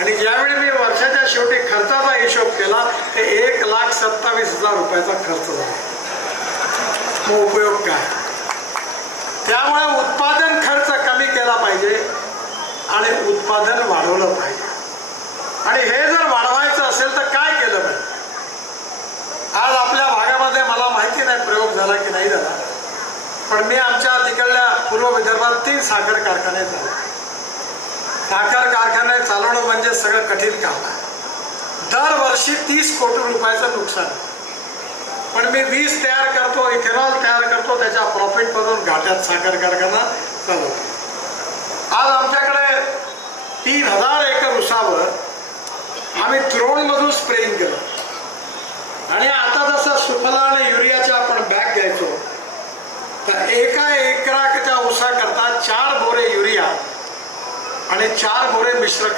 आणि ज्यावेळी मी वर्षाच्या शेवटी खर्चाचा हिशोब केला तर 1,27,000 रुपयाचा खर्च झाला. मग उपयोग काय? त्यामुळे उत्पादन खर्च कमी केला पाहिजे आणि उत्पादन वाढवलं पाहिजे. आणि हे जर वाढवायचं असेल तर काय केलं पाहिजे? आज आपल्या भागामध्ये मला माहिती नाही प्रयोग झाला की नाही झाला, पण मी आमच्या तिकडल्या पूर्व विदर्भात 3 साखर कारखाने चालवले. साखर कारखाने चालवणं म्हणजे सगळं कठीण काम आहे. दरवर्षी 30 कोटी रुपयाचं नुकसान. पण मी वीज तयार करतो, इथेनॉल तयार करतो, त्याच्या प्रॉफिटमधून घाट्यात साखर कारखाना चालवतो. आज आमच्याकडे 3000 एकर उसावर आम्ही ड्रोनमधून स्प्रेइंग केलं. आणि आता जसं सुफला आणि युरियाच्या आपण बॅग घ्यायचो तर एका एकराच्या ऊसाकरता 4 बोरे युरिया आणि 4 बोरे मिश्र